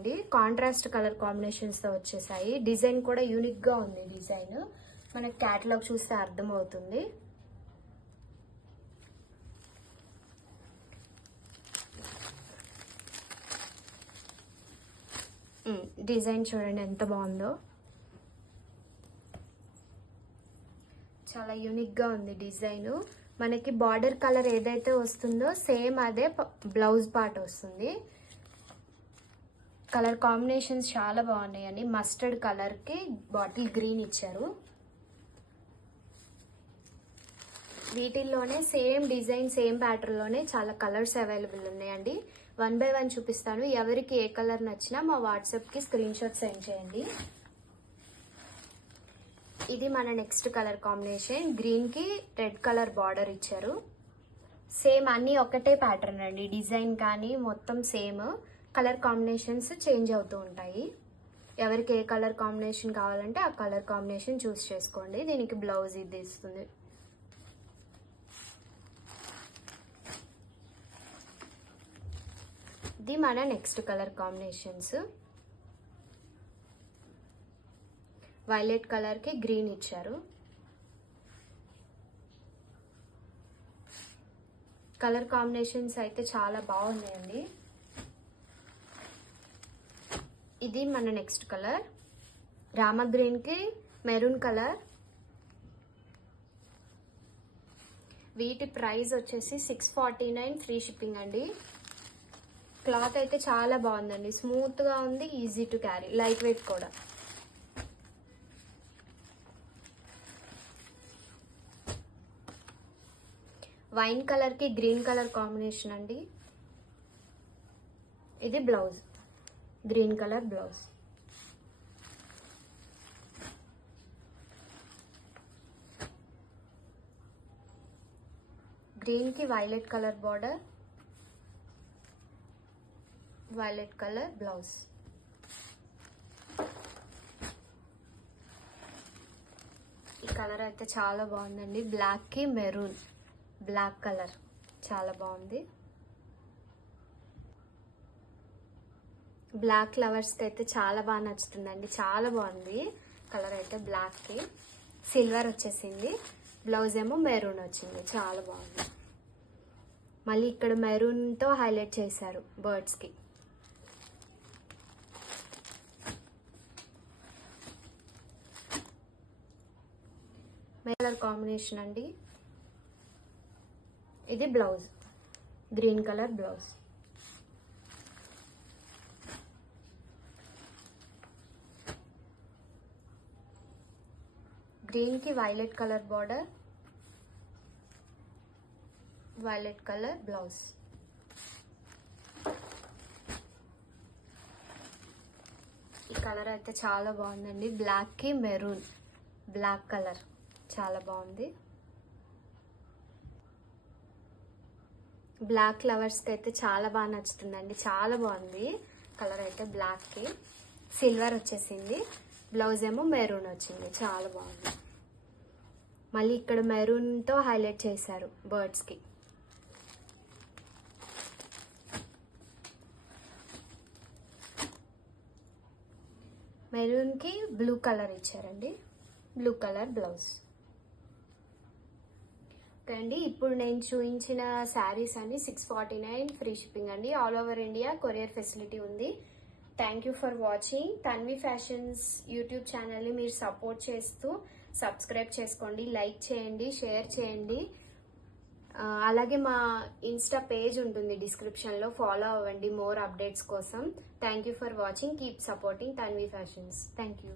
వచ్చేసాయండి. Contrast colour combinations తో వచ్చేసాయి. Design కూడా యూనిక్ గా ఉంది. డిజైన్ మనకి క్యాటలాగ్ చూస్తే అర్థమవుతుంది. డిజైన్ చూడండి ఎంత బాగుందో, చాలా యూనిక్ గా ఉంది డిజైన్. మనకి బార్డర్ కలర్ ఏదైతే వస్తుందో సేమ్ అదే బ్లౌజ్ పార్ట్ వస్తుంది. కలర్ కాంబినేషన్స్ చాలా బాగున్నాయండి. మస్టర్డ్ కలర్ కి బాటిల్ గ్రీన్ ఇచ్చారు. వీటిల్లోనే సేమ్ డిజైన్ సేమ్ ప్యాటర్న్ లోనే చాలా కలర్స్ అవైలబుల్ ఉన్నాయండి. 1 by 1 చూపిస్తాను. ఎవరికి ఏ కలర్ నచ్చినా మా వాట్సాప్ కి స్క్రీన్ షాట్ సెండ్ చేయండి. ఇది మన నెక్స్ట్ కలర్ కాంబినేషన్. గ్రీన్ కి రెడ్ కలర్ బార్డర్ ఇచ్చారు. సేమ్ అన్ని ఒకటే ప్యాటర్న్ అండి. డిజైన్ కానీ మొత్తం సేమ్. కలర్ కాంబినేషన్స్ చేంజ్ అవుతూ ఉంటాయి. ఎవరికి ఏ కలర్ కాంబినేషన్ కావాలంటే ఆ కలర్ కాంబినేషన్ చూస్ చేసుకోండి. దీనికి బ్లౌజ్ ఇది ఇస్తుంది. ఇది మన next colour combinations. Violet colour కి గ్రీన్ ఇచ్చారు. కలర్ కాంబినేషన్స్ అయితే చాలా బాగున్నాయండి. ఇది మన నెక్స్ట్ కలర్. రామ గ్రీన్ కి మెరూన్ కలర్. వీటి ప్రైస్ వచ్చేసి 649 ఫ్రీ షిప్పింగ్ అండి. క్లాత్ అయితే చాలా బాగుందండి. స్మూత్ గా ఉంది, easy to carry, light weight కూడా. వైన్ కలర్ కి గ్రీన్ కలర్ కాంబినేషన్ అండి. ఇది blouse, green colour blouse. Green కి violet colour border, violet colour blouse. ఈ కలర్ అయితే చాలా బాగుందండి. బ్లాక్ కి మెరూన్, బ్లాక్ కలర్ చాలా బాగుంది. బ్లాక్ లవర్స్ కి అయితే చాలా బాగా నచ్చుతుందండి. చాలా బాగుంది కలర్ అయితే. బ్లాక్ కి సిల్వర్ వచ్చేసింది. బ్లౌజ్ ఏమో మెరూన్ వచ్చింది. చాలా బాగుంది. మళ్ళీ ఇక్కడ మెరూన్ తో హైలైట్ చేశారు బర్డ్స్ కి. కలర్ కాంబినేషన్ అండి. ఇది blouse, green colour blouse. Green కి violet colour border, violet colour blouse. ఈ కలర్ అయితే చాలా బాగుందండి. బ్లాక్ కి మెరూన్, బ్లాక్ కలర్ చాలా బాగుంది. బ్లాక్ లవర్స్ కి అయితే చాలా బాగా నచ్చుతుందండి. చాలా బాగుంది కలర్ అయితే. బ్లాక్ కి సిల్వర్ వచ్చేసింది. బ్లౌజ్ ఏమో మెరూన్ వచ్చింది. చాలా బాగుంది. మళ్ళీ ఇక్కడ మెరూన్ తో హైలైట్ చేశారు బర్డ్స్ కి. మెరూన్ కి బ్లూ కలర్ ఇచ్చారండి. Blue colour blouse. అండి ఇప్పుడు నేను చూపించిన శారీస్ అన్ని 649 ఫ్రీ షిప్పింగ్ అండి. All over India courier facility ఉంది. Thank you for watching. Tanvi fashions YouTube ఛానల్ని మీరు సపోర్ట్ చేస్తూ సబ్స్క్రైబ్ చేసుకోండి, లైక్ చేయండి, షేర్ చేయండి. అలాగే మా ఇన్స్టా పేజ్ ఉంటుంది డిస్క్రిప్షన్లో, ఫాలో అవ్వండి మోర్ అప్డేట్స్ కోసం. Thank you for watching. Keep supporting Tanvi fashions. Thank you.